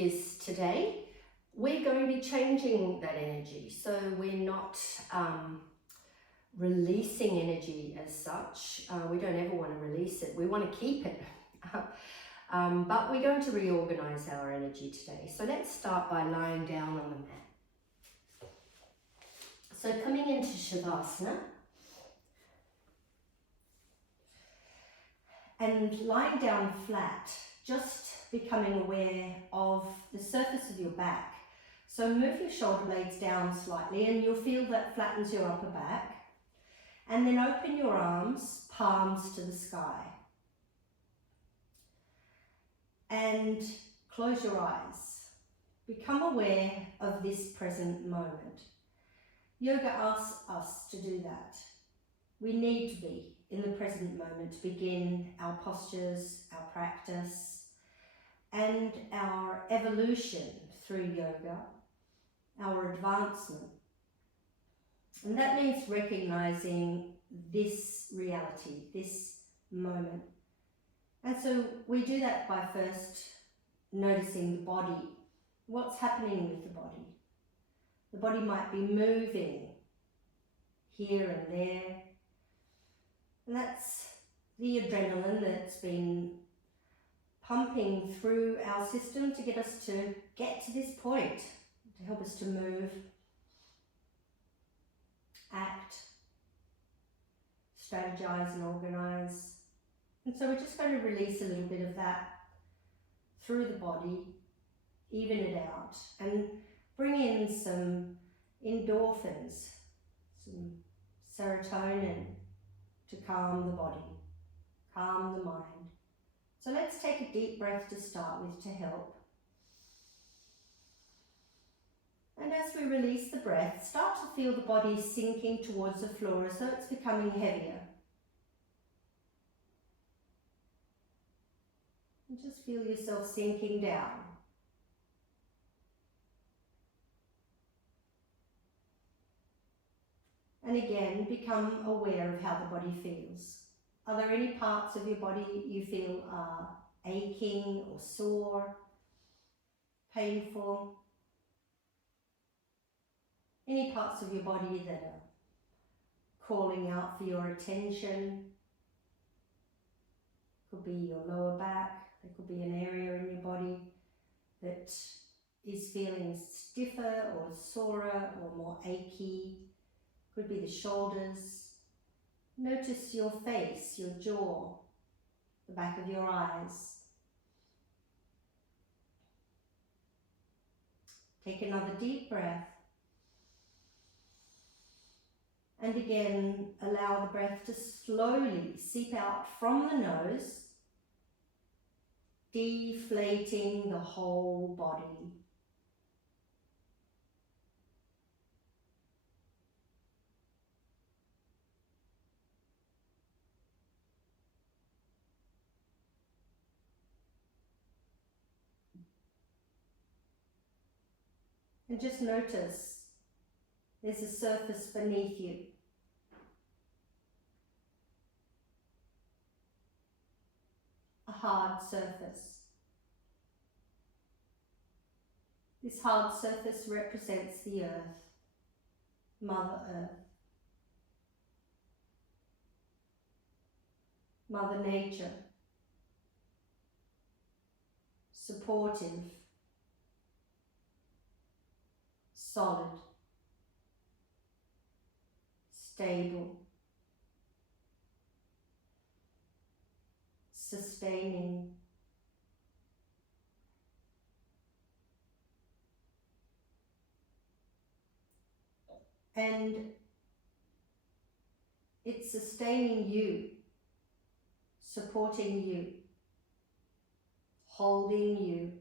is today, we're going to be changing that energy. So we're not releasing energy as such. We don't ever want to release it. We want to keep it. But we're going to reorganize our energy today. So let's start by lying down on the mat. So coming into Shavasana and lying down flat, just becoming aware of the surface of your back. So move your shoulder blades down slightly and you'll feel that flattens your upper back. And then open your arms, palms to the sky. And close your eyes. Become aware of this present moment. Yoga asks us to do that. We need to be in the present moment to begin our postures, our practice, and our evolution through yoga, our advancement. And that means recognizing this reality, this moment. And so we do that by first noticing the body. What's happening with the body? The body might be moving here and there. And that's the adrenaline that's been pumping through our system to get us to get to this point, to help us to move, act, strategize and organize. And so we're just going to release a little bit of that through the body, even it out, and bring in some endorphins, some serotonin to calm the body, calm the mind. So let's take a deep breath to start with to help. And as we release the breath, start to feel the body sinking towards the floor as though it's becoming heavier. And just feel yourself sinking down. And again, become aware of how the body feels. Are there any parts of your body you feel are aching or sore, painful? Any parts of your body that are calling out for your attention? Could be your lower back, there could be an area in your body that is feeling stiffer or sorer or more achy. Could be the shoulders. Notice your face, your jaw, the back of your eyes. Take another deep breath. And again, allow the breath to slowly seep out from the nose, deflating the whole body. And just notice there's a surface beneath you. A hard surface. This hard surface represents the earth, Mother Earth. Mother Nature. Supportive. Solid, stable, sustaining, and it's sustaining you, supporting you, holding you,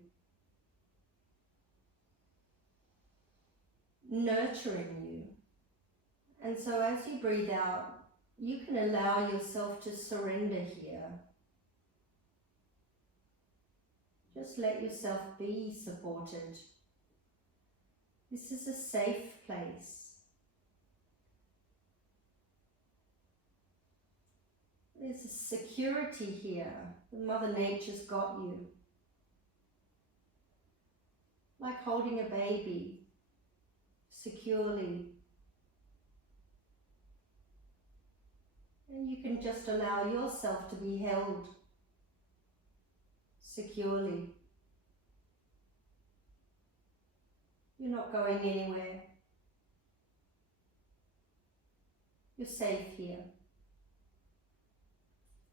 nurturing you. And so as you breathe out, you can allow yourself to surrender here. Just let yourself be supported. This is a safe place. There's a security here. Mother Nature's got you. like holding a baby securely. And you can just allow yourself to be held securely. You're not going anywhere. You're safe here.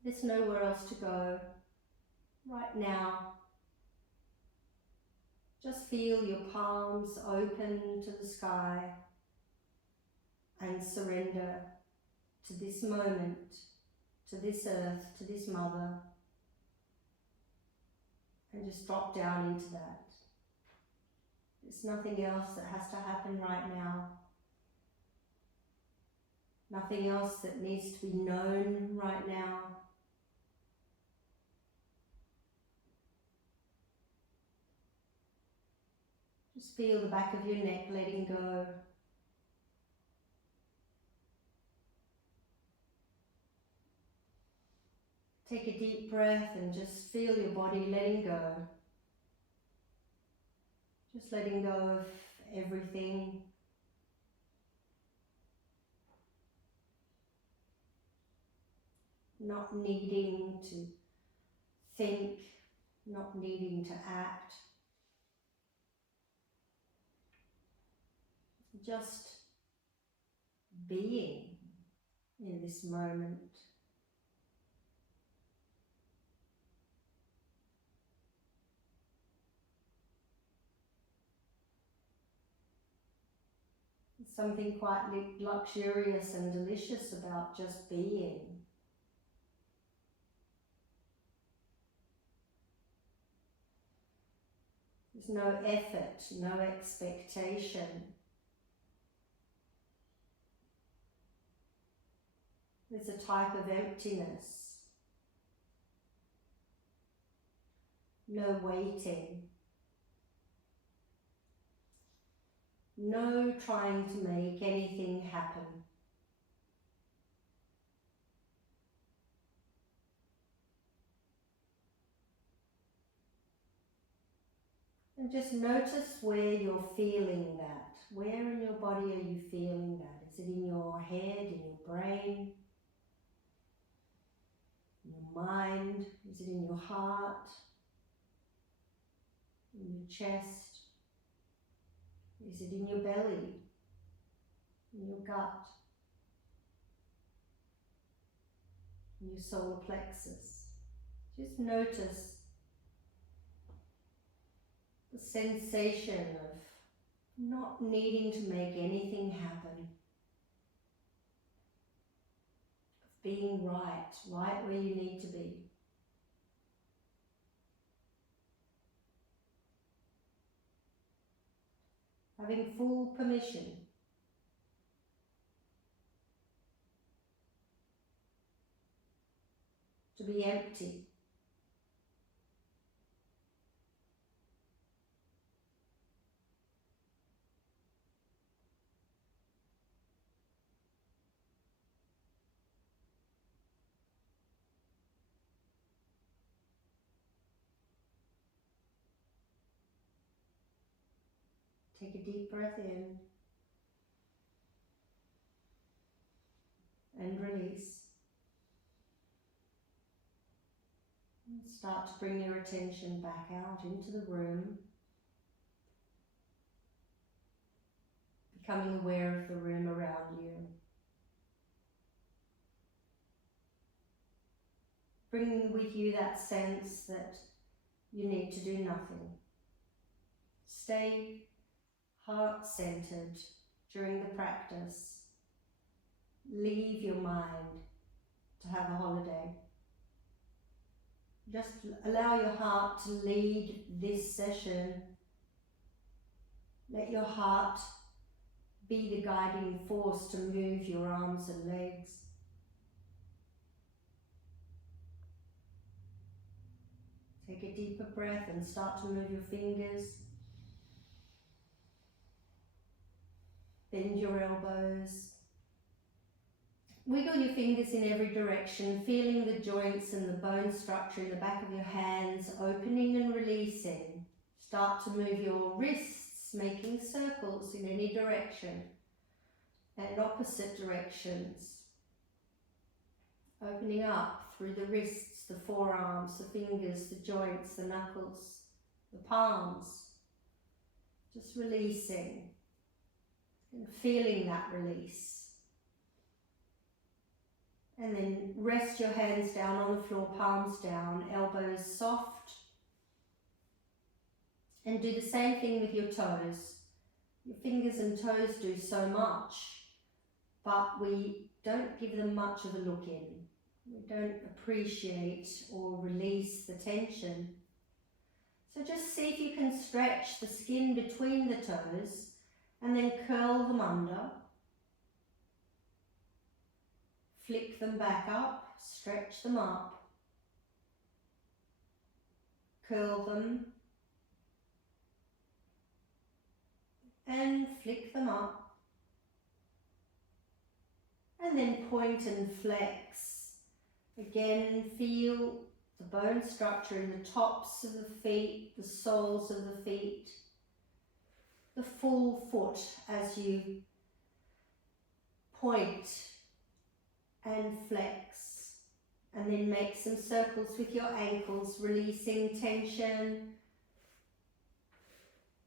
There's nowhere else to go right now. Just feel your palms open to the sky and surrender to this moment, to this earth, to this mother, and just drop down into that. There's nothing else that has to happen right now. Nothing else that needs to be known right now. Just feel the back of your neck letting go. Take a deep breath and just feel your body letting go. Just letting go of everything. Not needing to think, not needing to act. Just being in this moment. There's something quite luxurious and delicious about just being. There's no effort, no expectation. There's a type of emptiness. No waiting. No trying to make anything happen. And just notice where you're feeling that. Where in your body are you feeling that? Is it in your head, in your brain, in your mind? Is it in your heart, in your chest? Is it in your belly, in your gut, in your solar plexus? Just notice the sensation of not needing to make anything happen, of being right where you need to be. Having full permission to be empty. Take a deep breath in and release. And start to bring your attention back out into the room, becoming aware of the room around you. Bringing with you that sense that you need to do nothing. Stay heart-centered during the practice. Leave your mind to have a holiday. Just allow your heart to lead this session. Let your heart be the guiding force to move your arms and legs. Take a deeper breath and start to move your fingers. Bend your elbows. Wiggle your fingers in every direction, feeling the joints and the bone structure in the back of your hands, opening and releasing. Start to move your wrists, making circles in any direction and opposite directions. Opening up through the wrists, the forearms, the fingers, the joints, the knuckles, the palms. Just releasing and feeling that release. And then rest your hands down on the floor, palms down, elbows soft. And do the same thing with your toes. Your fingers and toes do so much, but we don't give them much of a look in. We don't appreciate or release the tension. So just see if you can stretch the skin between the toes and then curl them under. Flick them back up, stretch them up, curl them, and flick them up, and then point and flex. Again, feel the bone structure in the tops of the feet, the soles of the feet, the full foot as you point and flex, and then make some circles with your ankles, releasing tension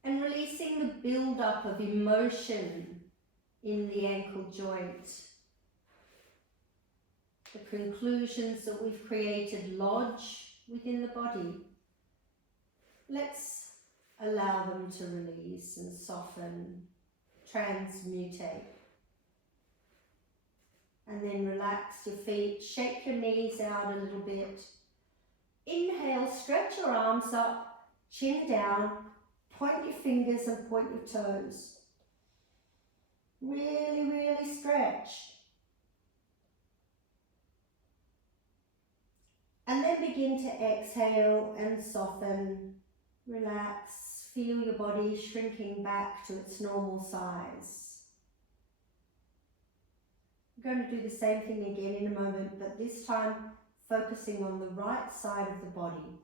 and releasing the build-up of emotion in the ankle joint. The conclusions that we've created lodge within the body. Let's allow them to release and soften, transmutate. And then relax your feet, shake your knees out a little bit. Inhale, stretch your arms up, chin down, point your fingers and point your toes. Really, really stretch. And then begin to exhale and soften, relax, feel your body shrinking back to its normal size. We're going to do the same thing again in a moment, but this time focusing on the right side of the body.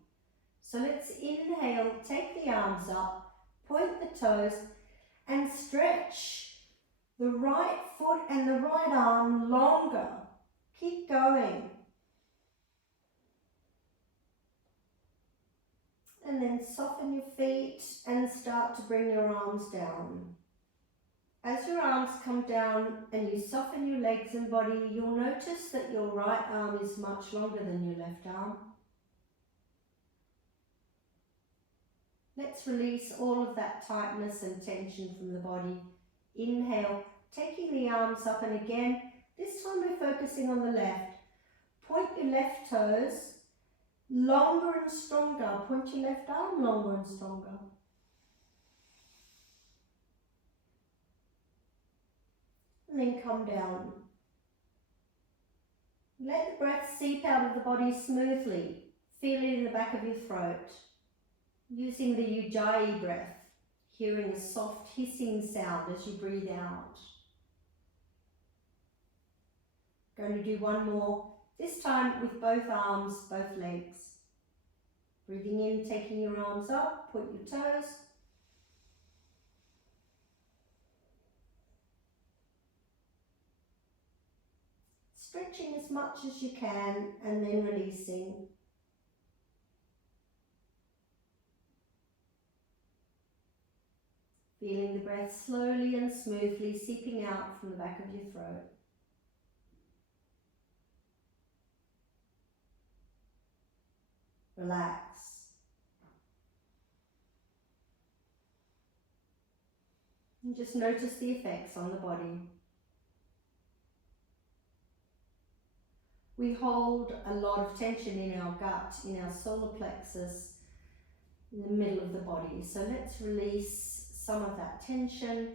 So let's inhale, take the arms up, point the toes, and stretch the right foot and the right arm longer. Keep going. And then soften your feet and start to bring your arms down. As your arms come down and you soften your legs and body, you'll notice that your right arm is much longer than your left arm. Let's release all of that tightness and tension from the body. Inhale, taking the arms up, and again, this time we're focusing on the left. Point your left toes longer and stronger. Point your left arm longer and stronger. And then come down. Let the breath seep out of the body smoothly. Feel it in the back of your throat. Using the ujjayi breath, hearing a soft hissing sound as you breathe out. Going to do one more, this time with both arms, both legs. Breathing in, taking your arms up, point your toes. Stretching as much as you can and then releasing. Feeling the breath slowly and smoothly seeping out from the back of your throat. Relax. And just notice the effects on the body. We hold a lot of tension in our gut, in our solar plexus, in the middle of the body. So let's release some of that tension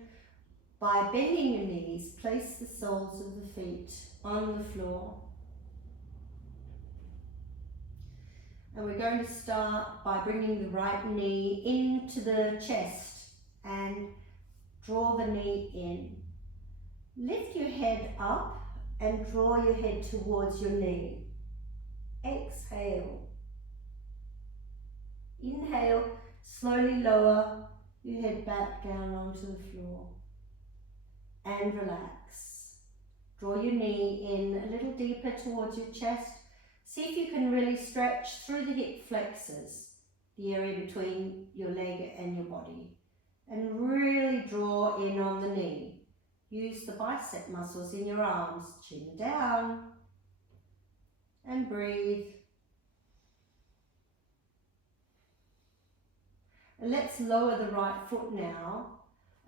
by bending your knees. Place the soles of the feet on the floor. And we're going to start by bringing the right knee into the chest and draw the knee in. Lift your head up and draw your head towards your knee. Exhale. Inhale, Slowly lower your head back down onto the floor and relax. Draw your knee in a little deeper towards your chest. See if you can really stretch through the hip flexors, the area between your leg and your body, and really draw in on the knee. Use the bicep muscles in your arms, chin down, and breathe. And let's lower the right foot now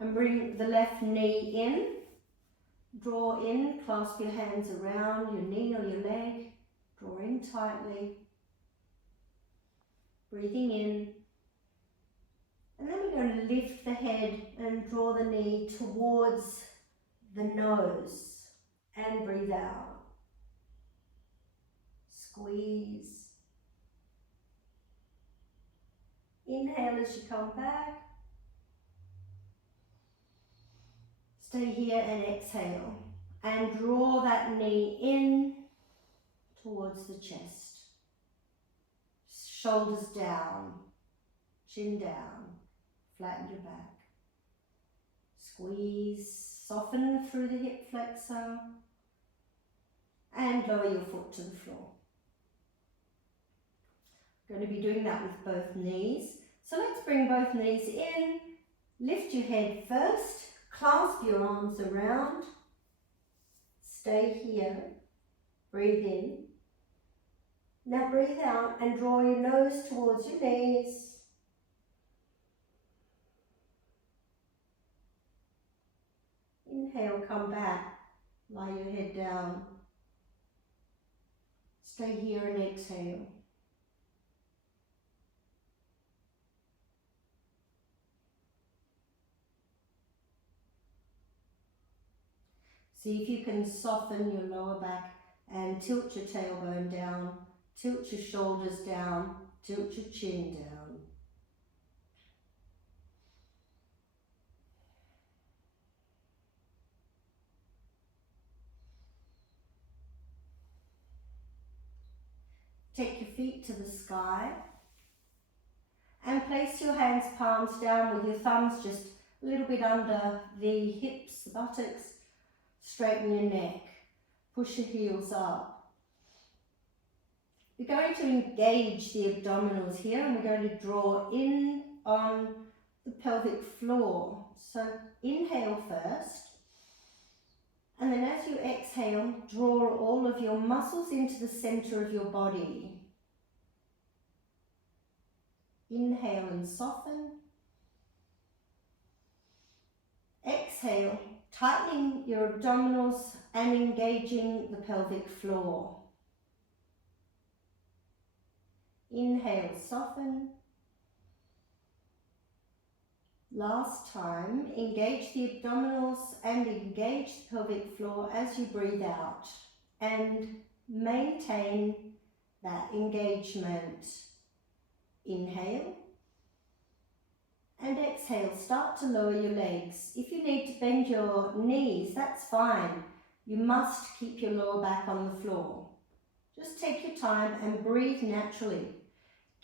and bring the left knee in. Draw in, clasp your hands around your knee or your leg. Draw in tightly. Breathing in. And then we're going to lift the head and draw the knee towards the nose. And breathe out. Squeeze. Inhale as you come back. Stay here and exhale. And draw that knee in towards the chest. Shoulders down, chin down, flatten your back. Squeeze, soften through the hip flexor and lower your foot to the floor. Going to be doing that with both knees. So let's bring both knees in, lift your head first, clasp your arms around, stay here, breathe in. Now breathe out and draw your nose towards your knees. Inhale, come back, lie your head down. Stay here and exhale. See if you can soften your lower back and tilt your tailbone down, tilt your shoulders down, tilt your chin down. Take your feet to the sky and place your hands palms down with your thumbs just a little bit under the hips, the buttocks. Straighten your neck, push your heels up. We're going to engage the abdominals here and we're going to draw in on the pelvic floor. So inhale first, and then as you exhale, draw all of your muscles into the center of your body. Inhale and soften. Exhale, tightening your abdominals and engaging the pelvic floor. Inhale, soften. Last time, engage the abdominals and engage the pelvic floor as you breathe out. And maintain that engagement. Inhale. And exhale, start to lower your legs. If you need to bend your knees, that's fine. You must keep your lower back on the floor. Just take your time and breathe naturally.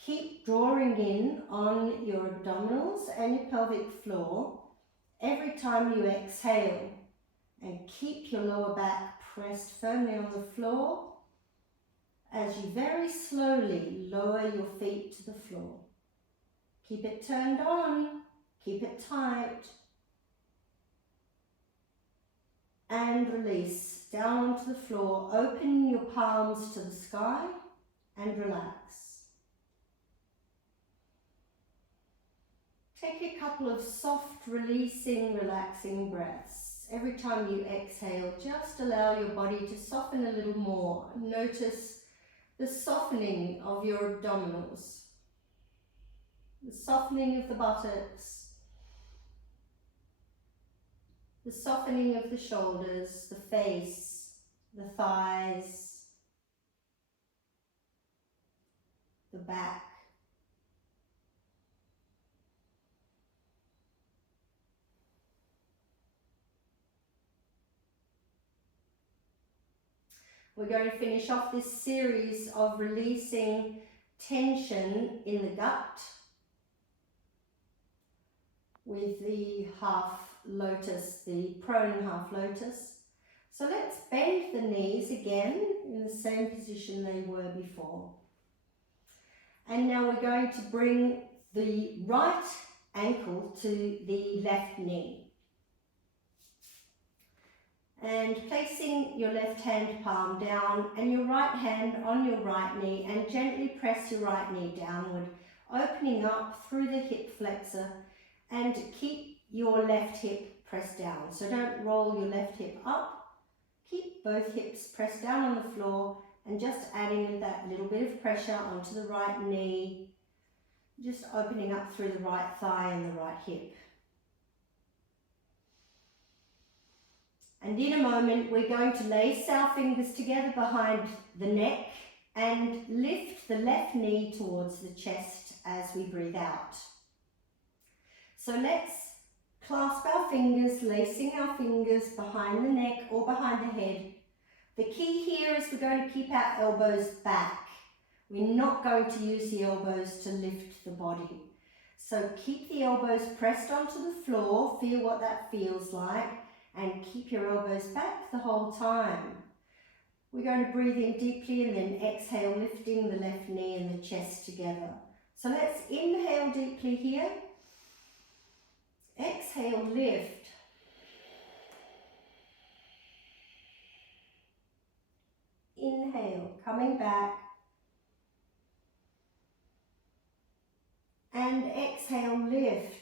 Keep drawing in on your abdominals and your pelvic floor every time you exhale. And keep your lower back pressed firmly on the floor as you very slowly lower your feet to the floor. Keep it turned on, keep it tight. And release down onto the floor. Open your palms to the sky and relax. Take a couple of soft, releasing, relaxing breaths. Every time you exhale, just allow your body to soften a little more. Notice the softening of your abdominals. The softening of the buttocks, the softening of the shoulders, the face, the thighs, the back. We're going to finish off this series of releasing tension in the gut with the half lotus, the prone half lotus. So let's bend the knees again in the same position they were before. And now we're going to bring the right ankle to the left knee. And placing your left hand palm down and your right hand on your right knee, and gently press your right knee downward, opening up through the hip flexor, and keep your left hip pressed down. So don't roll your left hip up. Keep both hips pressed down on the floor and just adding that little bit of pressure onto the right knee, just opening up through the right thigh and the right hip. And in a moment, we're going to lace our fingers together behind the neck and lift the left knee towards the chest as we breathe out. So let's clasp our fingers, lacing our fingers behind the neck or behind the head. The key here is we're going to keep our elbows back. We're not going to use the elbows to lift the body. So keep the elbows pressed onto the floor, feel what that feels like, and keep your elbows back the whole time. We're going to breathe in deeply and then exhale, lifting the left knee and the chest together. So let's inhale deeply here. Exhale, lift. Inhale, coming back. And exhale, lift.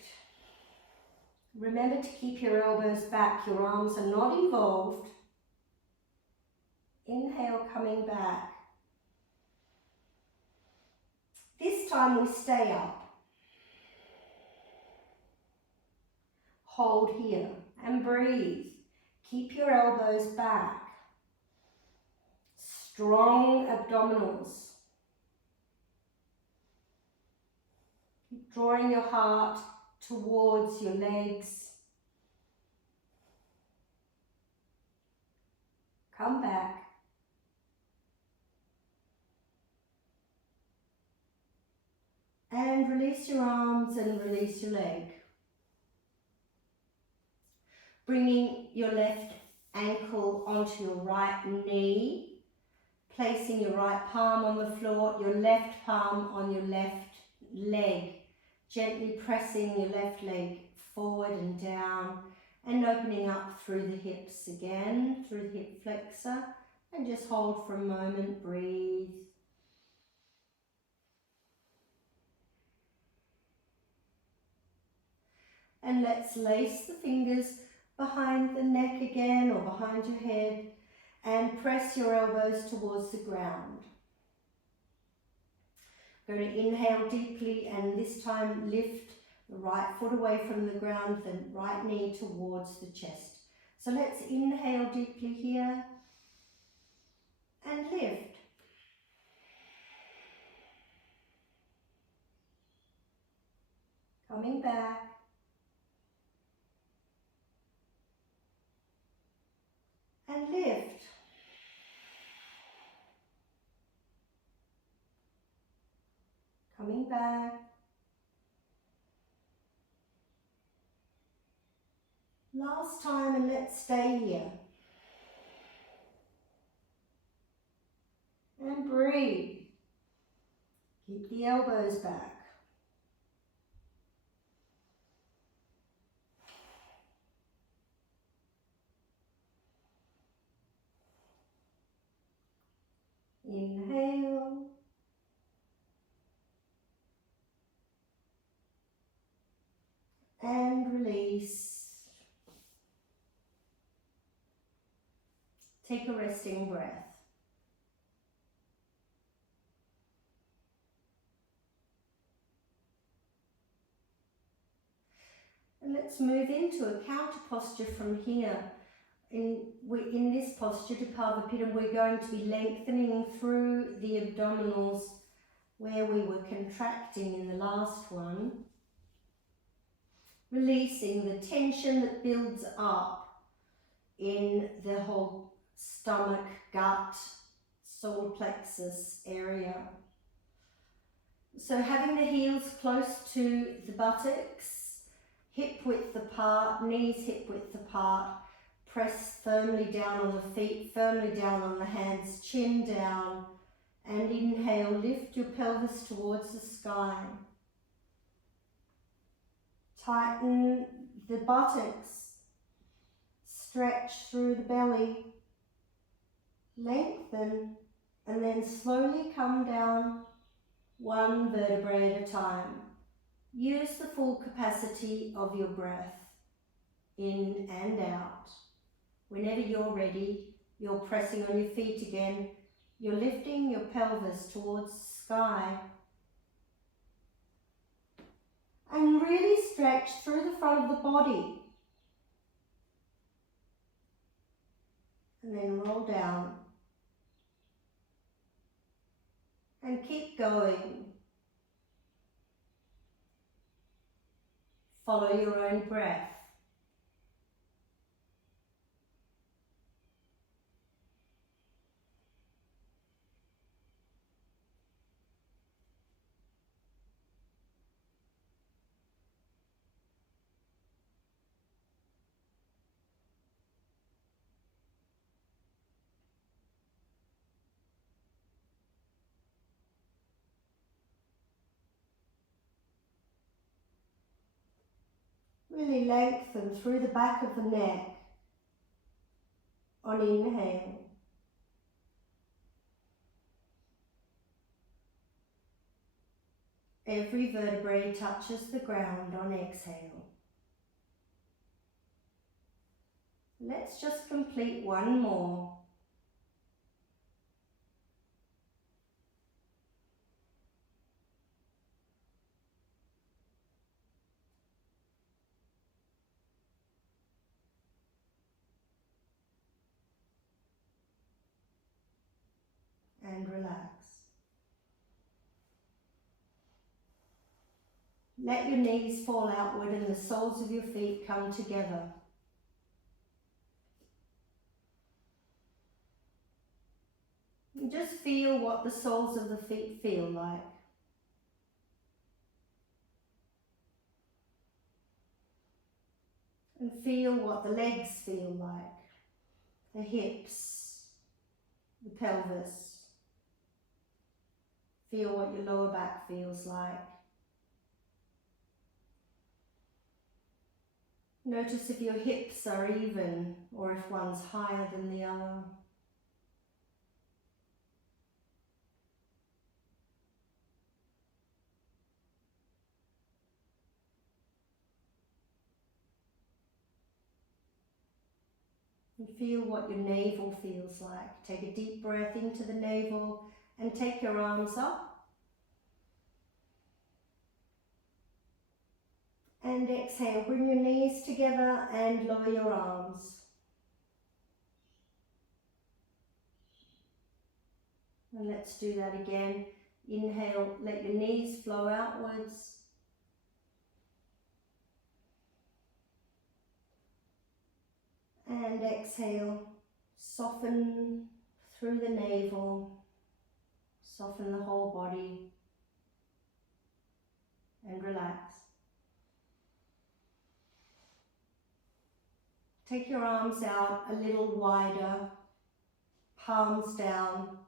Remember to keep your elbows back, your arms are not involved. Inhale, coming back. This time we stay up. Hold here and breathe. Keep your elbows back. Strong abdominals. Keep drawing your heart towards your legs. Come back. And release your arms and release your leg. Bringing your left ankle onto your right knee, placing your right palm on the floor, your left palm on your left leg, gently pressing your left leg forward and down, and opening up through the hips again, through the hip flexor, and just hold for a moment, breathe. And let's lace the fingers behind the neck again or behind your head and press your elbows towards the ground. Going to inhale deeply and this time lift the right foot away from the ground, the right knee towards the chest. So let's inhale deeply here and lift. Coming back. And lift. Coming back. Last time, and let's stay here. And breathe. Keep the elbows back. Inhale. And release. Take a resting breath. And let's move into a counter posture from here. In this posture, Dipavapitam, we're going to be lengthening through the abdominals where we were contracting in the last one. Releasing the tension that builds up in the whole stomach, gut, solar plexus area. So having the heels close to the buttocks, hip width apart, knees hip width apart. Press firmly down on the feet, firmly down on the hands, chin down. And inhale, lift your pelvis towards the sky. Tighten the buttocks. Stretch through the belly. Lengthen, and then slowly come down one vertebrae at a time. Use the full capacity of your breath, in and out. Whenever you're ready, you're pressing on your feet again. You're lifting your pelvis towards the sky. And really stretch through the front of the body. And then roll down. And keep going. Follow your own breath. Really lengthen through the back of the neck on inhale. Every vertebrae touches the ground on exhale. Let's just complete one more. And relax. Let your knees fall outward and the soles of your feet come together. And just feel what the soles of the feet feel like. And feel what the legs feel like. The hips, the pelvis. Feel what your lower back feels like. Notice if your hips are even or if one's higher than the other. And feel what your navel feels like. Take a deep breath into the navel and take your arms up. And exhale, bring your knees together and lower your arms. And let's do that again. Inhale, let your knees flow outwards. And exhale, soften through the navel, soften the whole body, and relax. Take your arms out a little wider, palms down,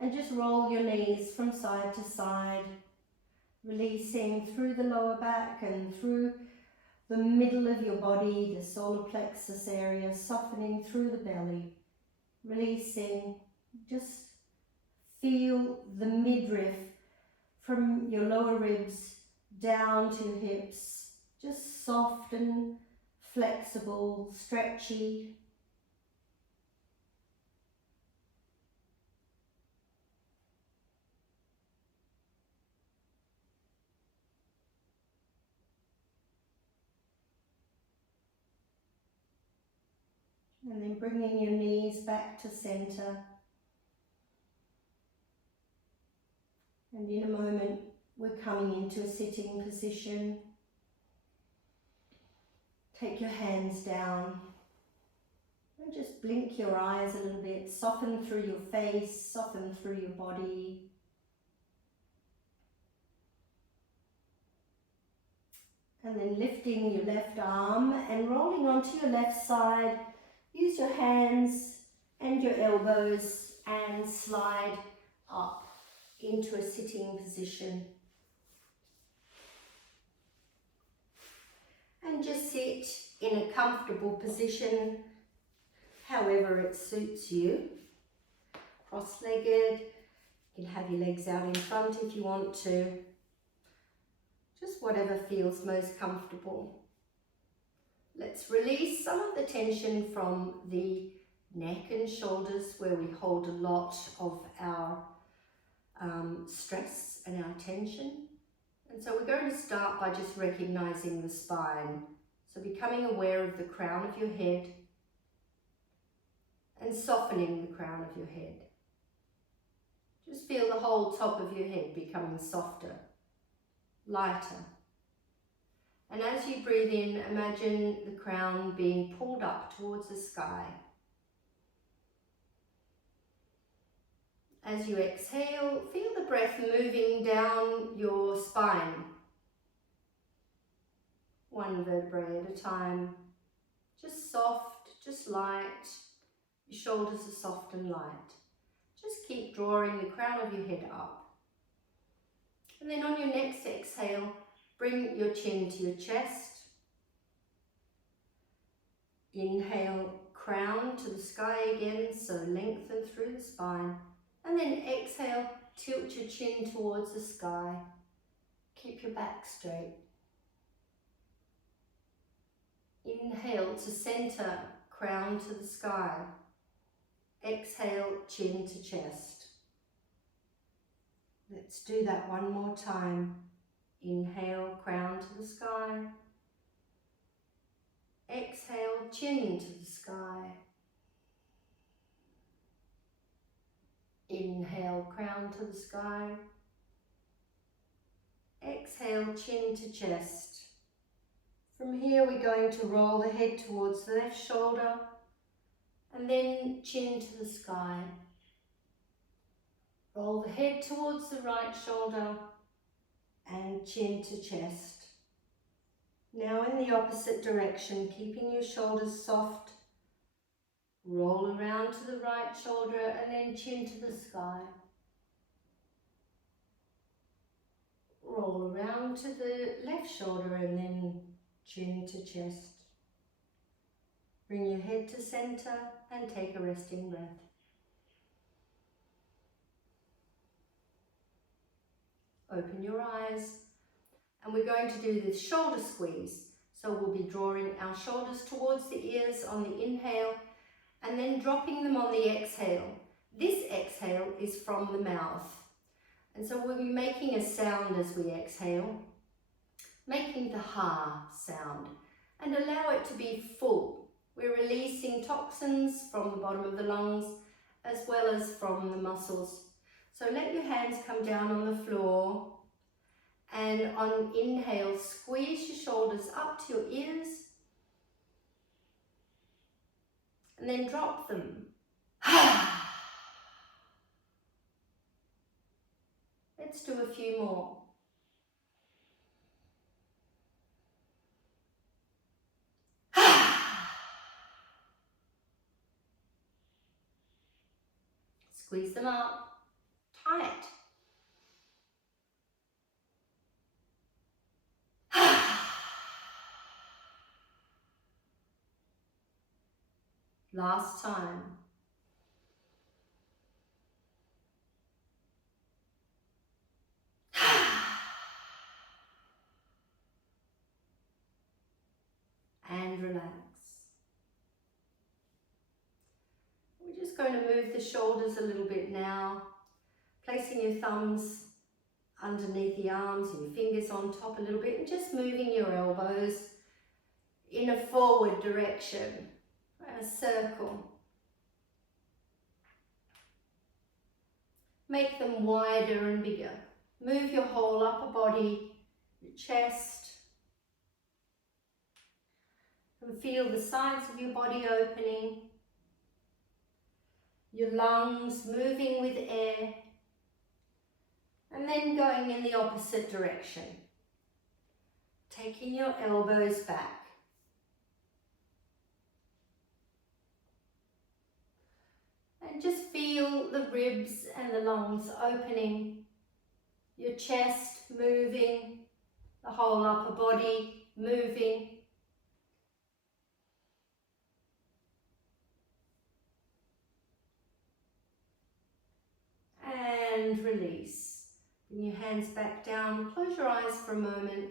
and just roll your knees from side to side, releasing through the lower back and through the middle of your body, the solar plexus area, softening through the belly, releasing. Just feel the midriff from your lower ribs down to your hips, just soft and flexible, stretchy. And then bringing your knees back to center. And in a moment, we're coming into a sitting position. Take your hands down and just blink your eyes a little bit. Soften through your face, soften through your body. And then lifting your left arm and rolling onto your left side. Use your hands and your elbows and slide up into a sitting position. And just sit in a comfortable position, however it suits you. Cross-legged, you can have your legs out in front if you want to. Just whatever feels most comfortable. Let's release some of the tension from the neck and shoulders where we hold a lot of our stress and our tension. And so we're going to start by just recognizing the spine. So becoming aware of the crown of your head and softening the crown of your head. Just feel the whole top of your head becoming softer, lighter. And as you breathe in, imagine the crown being pulled up towards the sky. As you exhale, feel the breath moving down your spine, one vertebrae at a time. Just soft, just light. Your shoulders are soft and light. Just keep drawing the crown of your head up. And then on your next exhale, bring your chin to your chest. Inhale, crown to the sky again, so lengthen through the spine. And then exhale, tilt your chin towards the sky. Keep your back straight. Inhale to center, crown to the sky. Exhale, chin to chest. Let's do that one more time. Inhale, crown to the sky. Exhale, chin to the sky. Inhale, crown to the sky. Exhale, chin to chest. From here we're going to roll the head towards the left shoulder and then chin to the sky. Roll the head towards the right shoulder and chin to chest. Now in the opposite direction, keeping your shoulders soft. Roll around to the right shoulder and then chin to the sky. Roll around to the left shoulder and then chin to chest. Bring your head to center and take a resting breath. Open your eyes and we're going to do this shoulder squeeze. So we'll be drawing our shoulders towards the ears on the inhale and then dropping them on the exhale. This exhale is from the mouth. And so we'll be making a sound as we exhale, making the ha sound, and allow it to be full. We're releasing toxins from the bottom of the lungs as well as from the muscles. So let your hands come down on the floor and on inhale, squeeze your shoulders up to your ears and then drop them. Let's do a few more. Squeeze them up, tight. Last time. And relax. We're just going to move the shoulders a little bit now, placing your thumbs underneath the arms and your fingers on top a little bit and just moving your elbows in a forward direction, a circle. Make them wider and bigger. Move your whole upper body, your chest, and feel the sides of your body opening, your lungs moving with air, and then going in the opposite direction. Taking your elbows back. And just feel the ribs and the lungs opening, your chest moving, the whole upper body moving. And release. Bring your hands back down, close your eyes for a moment.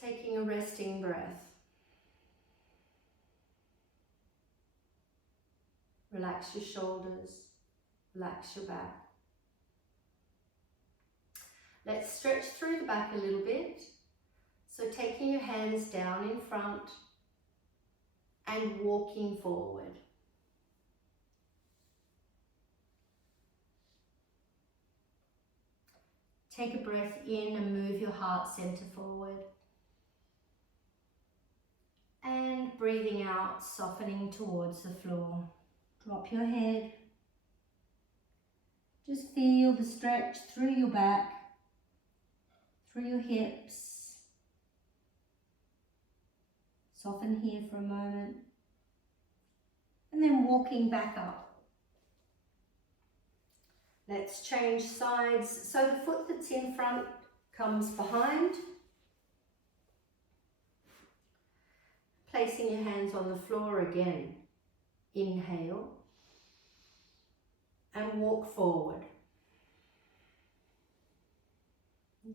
Taking a resting breath. Relax your shoulders, relax your back. Let's stretch through the back a little bit. So taking your hands down in front and walking forward. Take a breath in and move your heart center forward. And breathing out, softening towards the floor. Drop your head. Just feel the stretch through your back, through your hips. Soften here for a moment. And then walking back up. Let's change sides. So the foot that's in front comes behind. Placing your hands on the floor again. Inhale. And walk forward.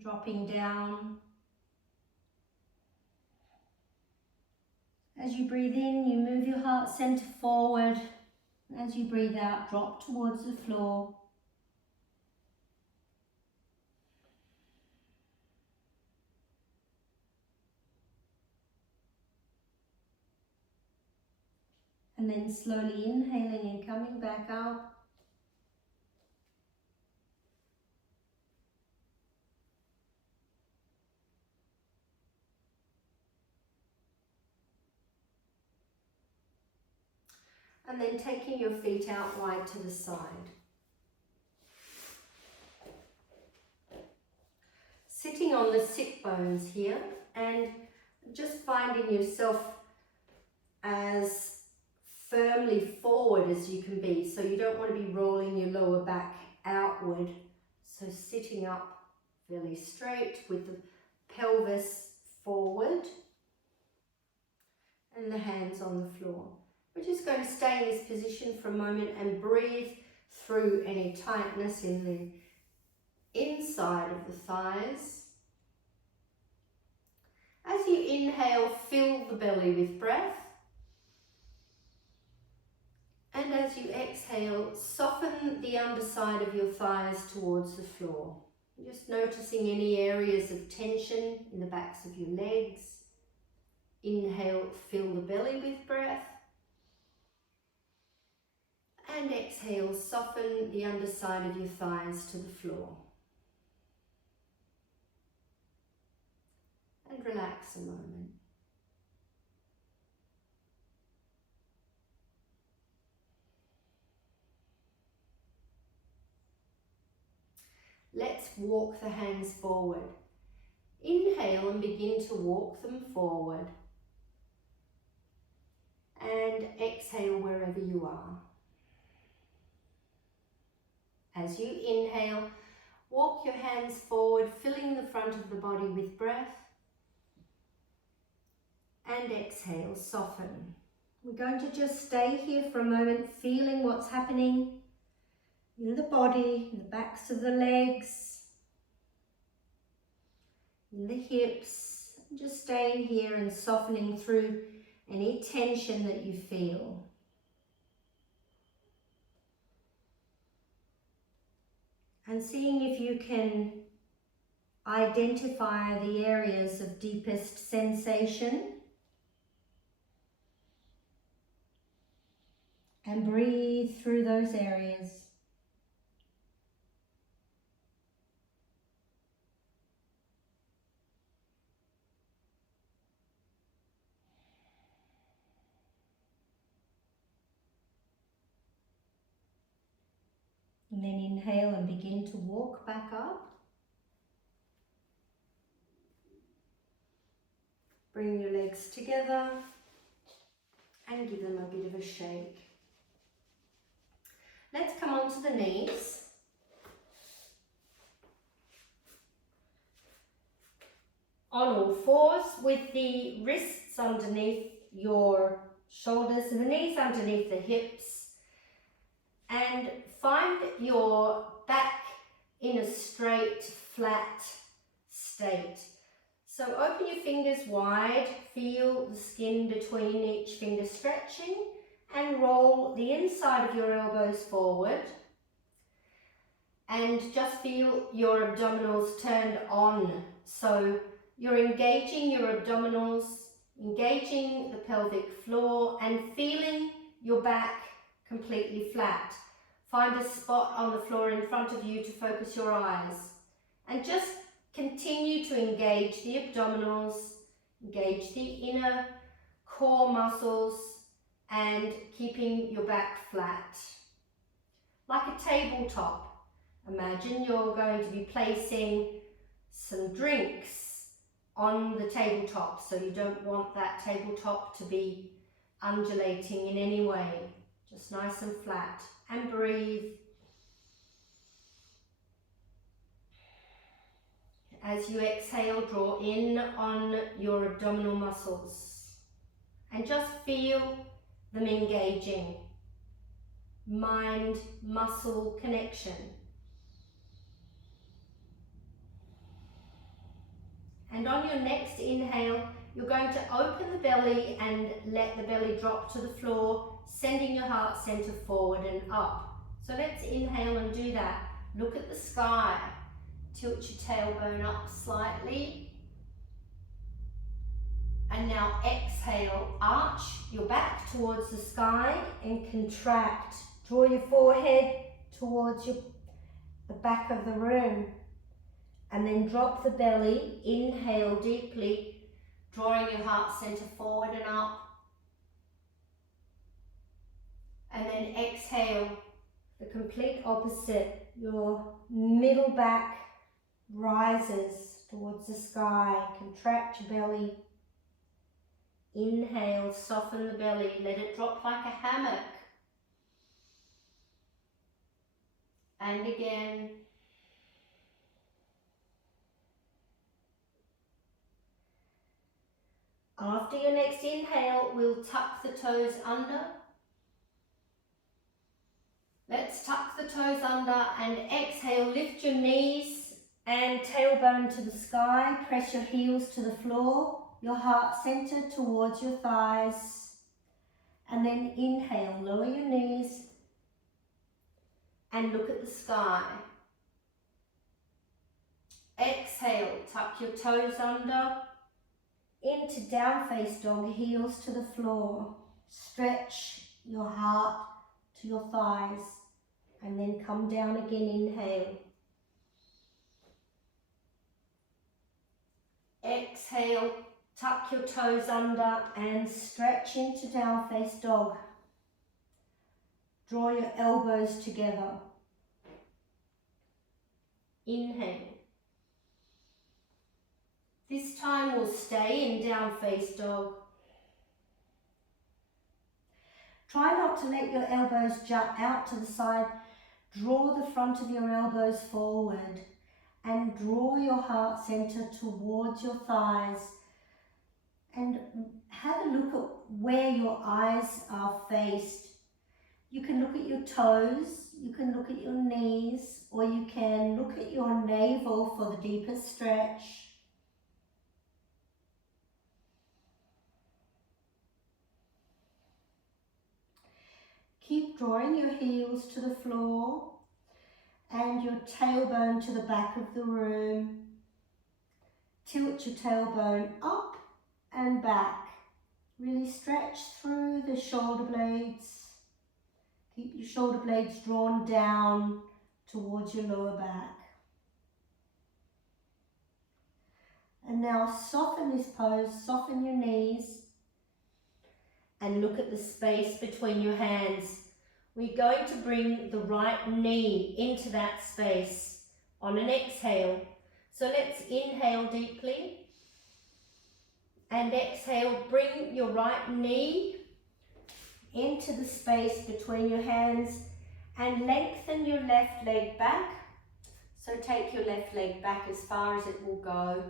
Dropping down. As you breathe in, you move your heart center forward. As you breathe out, drop towards the floor. And then slowly inhaling and coming back up. And then taking your feet out wide to the side. Sitting on the sit bones here and just finding yourself as firmly forward as you can be. So you don't want to be rolling your lower back outward. So sitting up fairly straight with the pelvis forward and the hands on the floor. We're just going to stay in this position for a moment and breathe through any tightness in the inside of the thighs. As you inhale, fill the belly with breath. And as you exhale, soften the underside of your thighs towards the floor. Just noticing any areas of tension in the backs of your legs. Inhale, fill the belly with breath. And exhale, soften the underside of your thighs to the floor. And relax a moment. Let's walk the hands forward. Inhale and begin to walk them forward. And exhale wherever you are. As you inhale, walk your hands forward, filling the front of the body with breath. And exhale, soften. We're going to just stay here for a moment, feeling what's happening in the body, in the backs of the legs, in the hips. Just staying here and softening through any tension that you feel. And seeing if you can identify the areas of deepest sensation. And breathe through those areas. And then inhale and begin to walk back up. Bring your legs together and give them a bit of a shake. Let's come onto the knees. On all fours with the wrists underneath your shoulders and the knees underneath the hips, and find your back in a straight, flat state. So open your fingers wide, feel the skin between each finger stretching, and roll the inside of your elbows forward. And just feel your abdominals turned on. So you're engaging your abdominals, engaging the pelvic floor, and feeling your back completely flat. Find a spot on the floor in front of you to focus your eyes. And just continue to engage the abdominals, engage the inner core muscles, and keeping your back flat. Like a tabletop. Imagine you're going to be placing some drinks on the tabletop, so you don't want that tabletop to be undulating in any way. Just nice and flat. And breathe. As you exhale, draw in on your abdominal muscles and just feel them engaging. Mind-muscle connection. And on your next inhale, you're going to open the belly and let the belly drop to the floor, sending your heart center forward and up. So let's inhale and do that. Look at the sky. Tilt your tailbone up slightly. And now exhale, arch your back towards the sky and contract. Draw your forehead towards the back of the room. And then drop the belly, inhale deeply, drawing your heart center forward and up. And then exhale, the complete opposite. Your middle back rises towards the sky. Contract your belly. Inhale, soften the belly, let it drop like a hammock. And again. After your next inhale, we'll tuck the toes under. Let's tuck the toes under and exhale, lift your knees and tailbone to the sky. Press your heels to the floor, your heart centered towards your thighs. And then inhale, lower your knees and look at the sky. Exhale, tuck your toes under. Into down face dog, heels to the floor. Stretch your heart to your thighs and then come down again, inhale. Exhale, tuck your toes under and stretch into down face dog. Draw your elbows together. Inhale. This time we'll stay in down face dog. Try not to let your elbows jut out to the side. Draw the front of your elbows forward and draw your heart center towards your thighs. And have a look at where your eyes are faced. You can look at your toes, you can look at your knees, or you can look at your navel for the deepest stretch. Keep drawing your heels to the floor and your tailbone to the back of the room. Tilt your tailbone up and back. Really stretch through the shoulder blades. Keep your shoulder blades drawn down towards your lower back. And now soften this pose, soften your knees. And look at the space between your hands. We're going to bring the right knee into that space on an exhale. So let's inhale deeply And exhale, bring your right knee into the space between your hands and lengthen your left leg back. So take your left leg back as far as it will go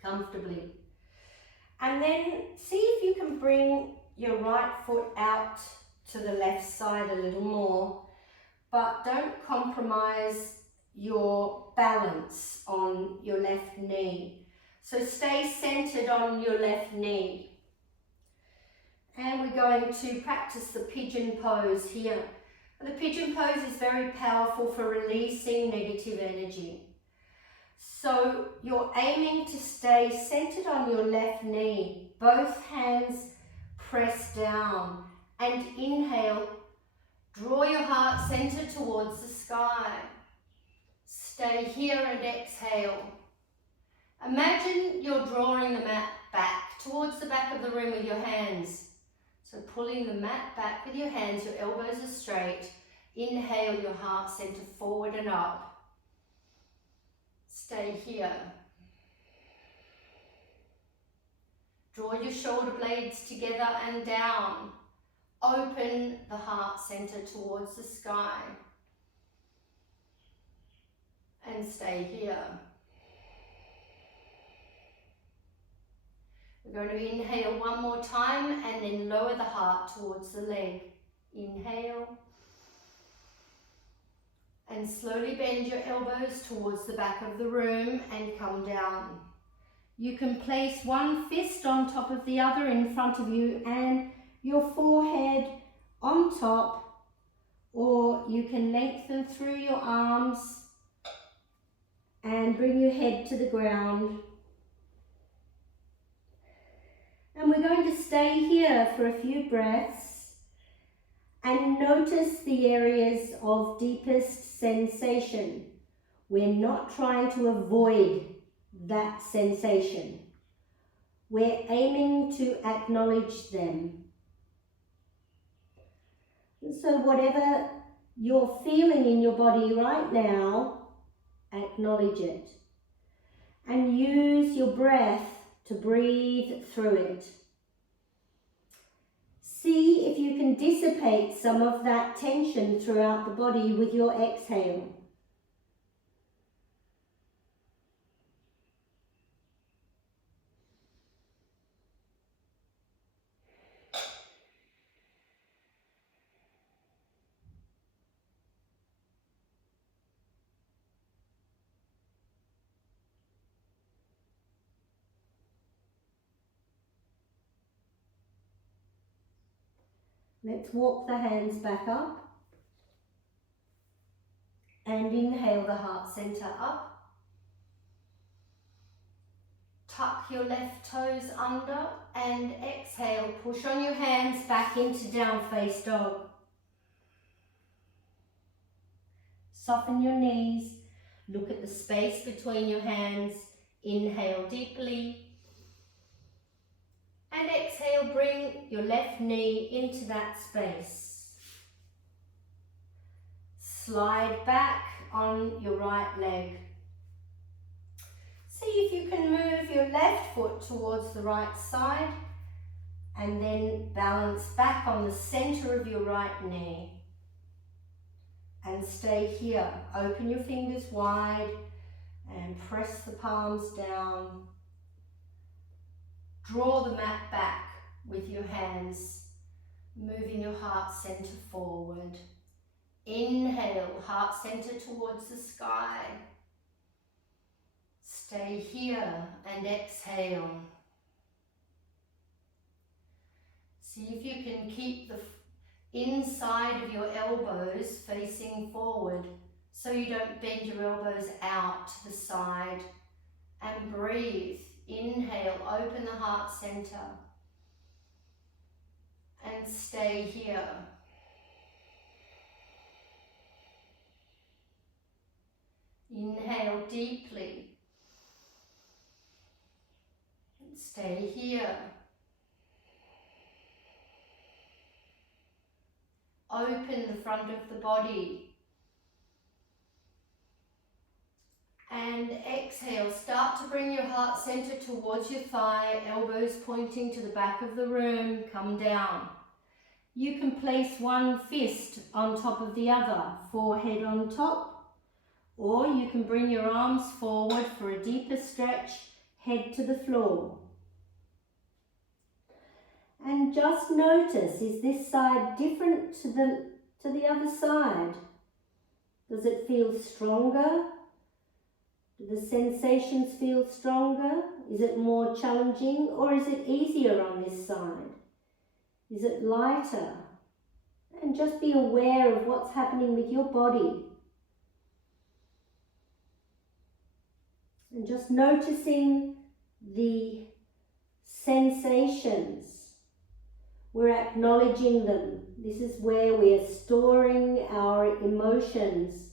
comfortably. And then see if you can bring your right foot out to the left side a little more, but don't compromise your balance on your left knee. So stay centered on your left knee. And we're going to practice the pigeon pose here. The pigeon pose is very powerful for releasing negative energy. So you're aiming to stay centered on your left knee, both hands press down, and inhale, draw your heart center towards the sky. Stay here and exhale. Imagine you're drawing the mat back towards the back of the room with your hands. So pulling the mat back with your hands, your elbows are straight. Inhale, your heart center forward and up. Stay here. Draw your shoulder blades together and down. Open the heart center towards the sky. And stay here. We're going to inhale one more time and then lower the heart towards the leg. Inhale. And slowly bend your elbows towards the back of the room and come down. You can place one fist on top of the other in front of you and your forehead on top, or you can lengthen through your arms and bring your head to the ground. And we're going to stay here for a few breaths and notice the areas of deepest sensation. We're not trying to avoid that sensation. We're aiming to acknowledge them. And so whatever you're feeling in your body right now, acknowledge it. And use your breath to breathe through it. See if you can dissipate some of that tension throughout the body with your exhale. Let's walk the hands back up and inhale the heart center up. Tuck your left toes under and exhale. Push on your hands back into down face dog. Soften your knees. Look at the space between your hands. Inhale deeply. And exhale, bring your left knee into that space. Slide back on your right leg. See if you can move your left foot towards the right side and then balance back on the center of your right knee. And stay here. Open your fingers wide and press the palms down. Draw the mat back with your hands, moving your heart center forward. Inhale, heart center towards the sky. Stay here and exhale. See if you can keep the inside of your elbows facing forward so you don't bend your elbows out to the side. And breathe. Inhale, open the heart center. And stay here. Inhale deeply. And stay here. Open the front of the body. And exhale, start to bring your heart center towards your thigh, elbows pointing to the back of the room, come down. You can place one fist on top of the other, forehead on top, or you can bring your arms forward for a deeper stretch, head to the floor. And just notice, is this side different to the other side? Does it feel stronger? Do the sensations feel stronger? Is it more challenging, or is it easier on this side? Is it lighter? And just be aware of what's happening with your body. And just noticing the sensations. We're acknowledging them. This is where we are storing our emotions.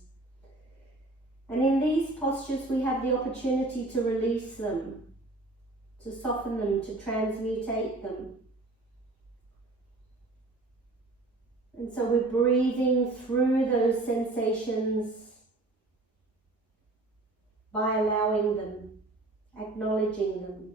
And in these postures, we have the opportunity to release them, to soften them, to transmutate them. And so we're breathing through those sensations by allowing them, acknowledging them.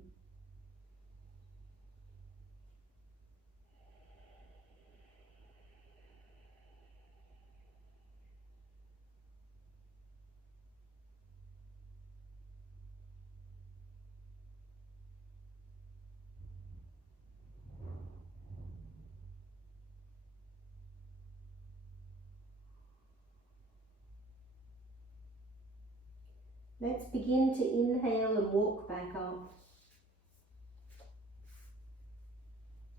Let's begin to inhale and walk back up.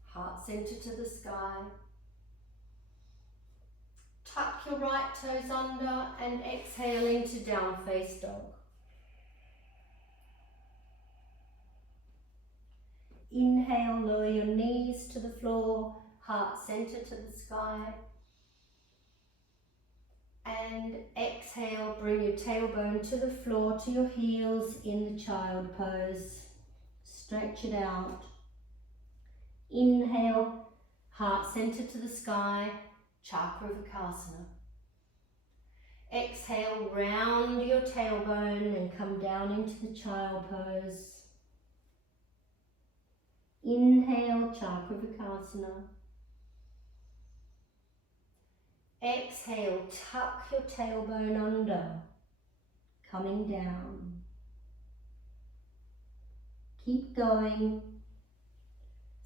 Heart center to the sky. Tuck your right toes under and exhale into down face dog. Inhale, lower your knees to the floor, heart center to the sky. And exhale, bring your tailbone to the floor, to your heels in the child pose. Stretch it out. Inhale, heart center to the sky, chakravarkasana. Exhale, round your tailbone and come down into the child pose. Inhale, chakravarkasana. Exhale, tuck your tailbone under, coming down. Keep going.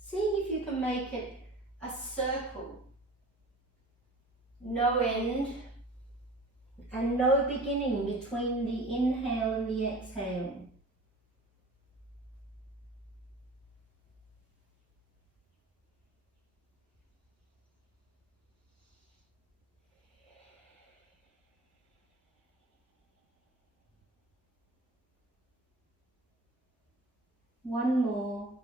Seeing if you can make it a circle. No end and no beginning between the inhale and the exhale. One more.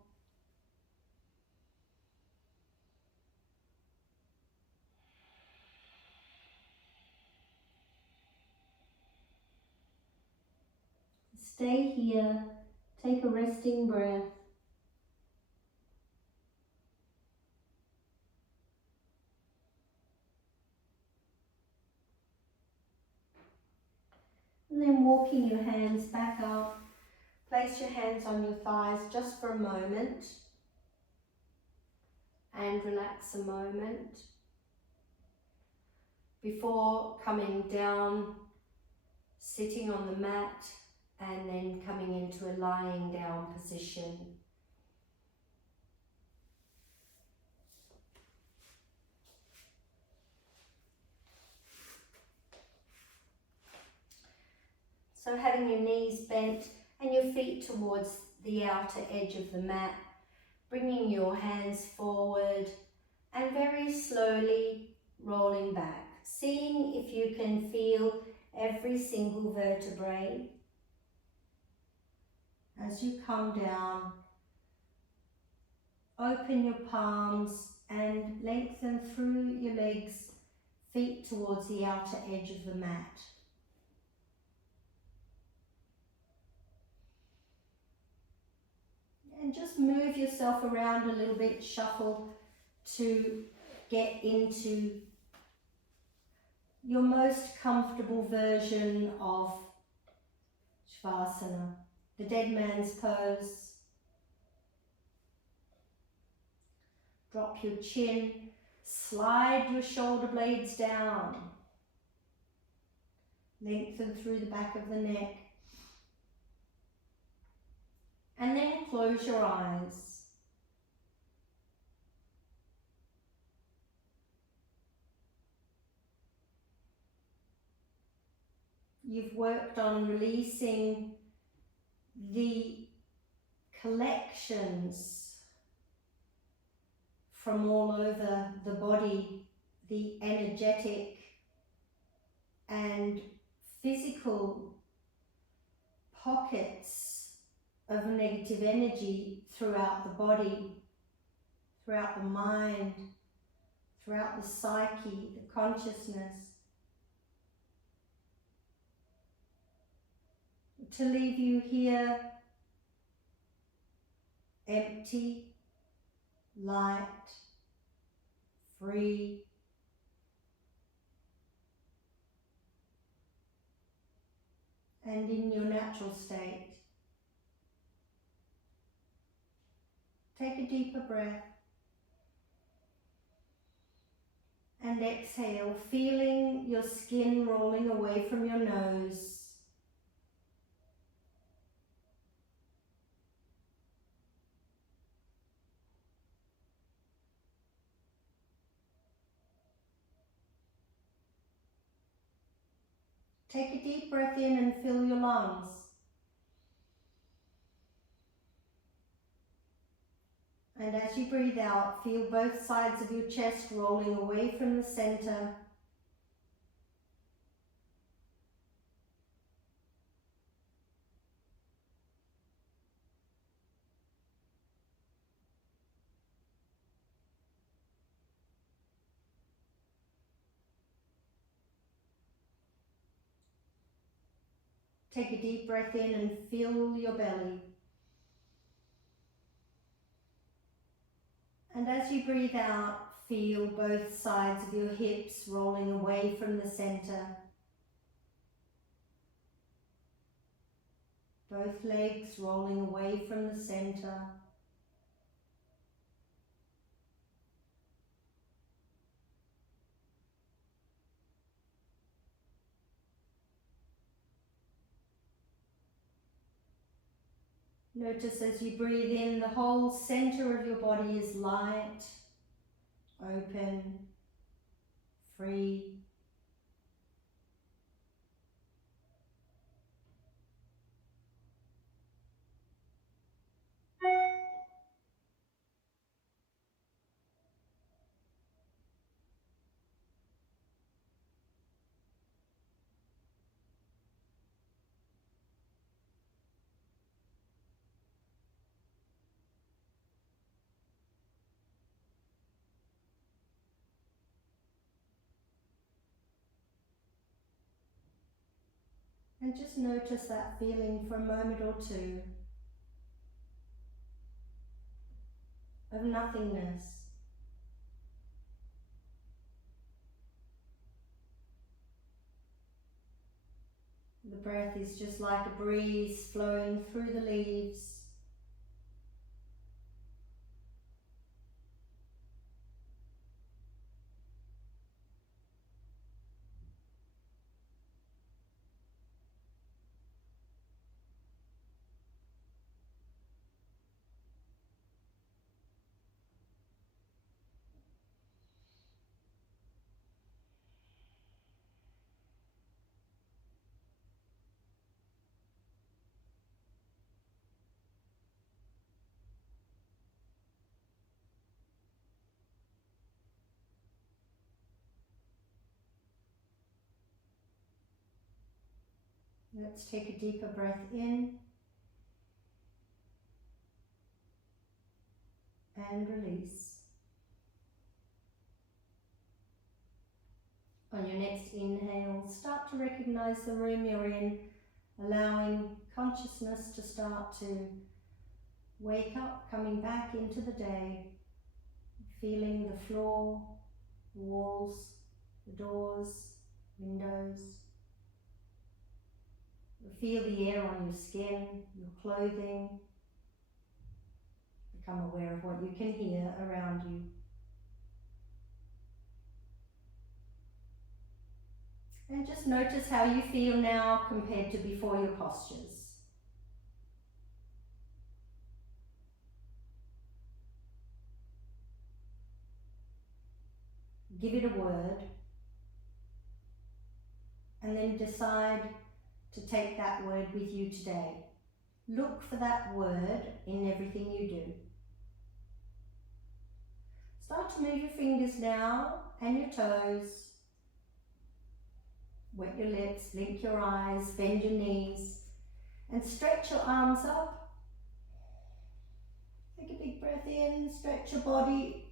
Stay here, take a resting breath. And then walking your hands back up, place your hands on your thighs just for a moment and relax a moment before coming down, sitting on the mat and then coming into a lying down position. So having your knees bent and your feet towards the outer edge of the mat, bringing your hands forward and very slowly rolling back, seeing if you can feel every single vertebrae as you come down. Open your palms and lengthen through your legs, feet towards the outer edge of the mat. And just move yourself around a little bit, shuffle to get into your most comfortable version of Shavasana, the dead man's pose. Drop your chin, slide your shoulder blades down, lengthen through the back of the neck, and then close your eyes. You've worked on releasing the collections from all over the body, the energetic and physical pockets of negative energy throughout the body, throughout the mind, throughout the psyche, the consciousness, to leave you here empty, light, free, and in your natural state. Take a deeper breath and exhale, feeling your skin rolling away from your nose. Take a deep breath in and fill your lungs. And as you breathe out, feel both sides of your chest rolling away from the center. Take a deep breath in and fill your belly. And as you breathe out, feel both sides of your hips rolling away from the center. Both legs rolling away from the center. Notice as you breathe in, the whole center of your body is light, open, free. And just notice that feeling for a moment or two of nothingness. The breath is just like a breeze flowing through the leaves. Let's take a deeper breath in and release. On your next inhale, start to recognize the room you're in, allowing consciousness to start to wake up, coming back into the day, feeling the floor, the walls, the doors, windows, Feel the air on your skin, your clothing. Become aware of what you can hear around you. And just notice how you feel now compared to before your postures. Give it a word, and then decide to take that word with you today. Look for that word in everything you do. Start to move your fingers now and your toes. Wet your lips, blink your eyes, bend your knees, and stretch your arms up. Take a big breath in, stretch your body,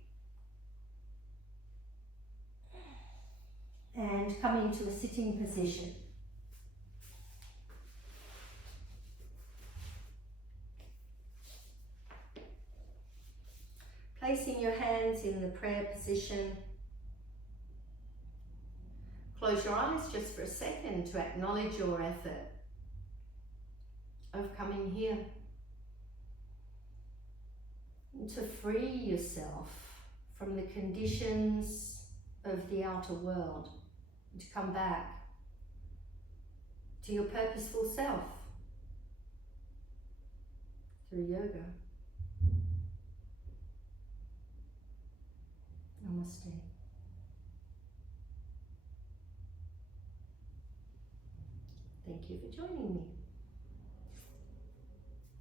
and come into a sitting position. Placing your hands in the prayer position. Close your eyes just for a second to acknowledge your effort of coming here. And to free yourself from the conditions of the outer world. And to come back to your purposeful self through yoga. Namaste. Thank you for joining me.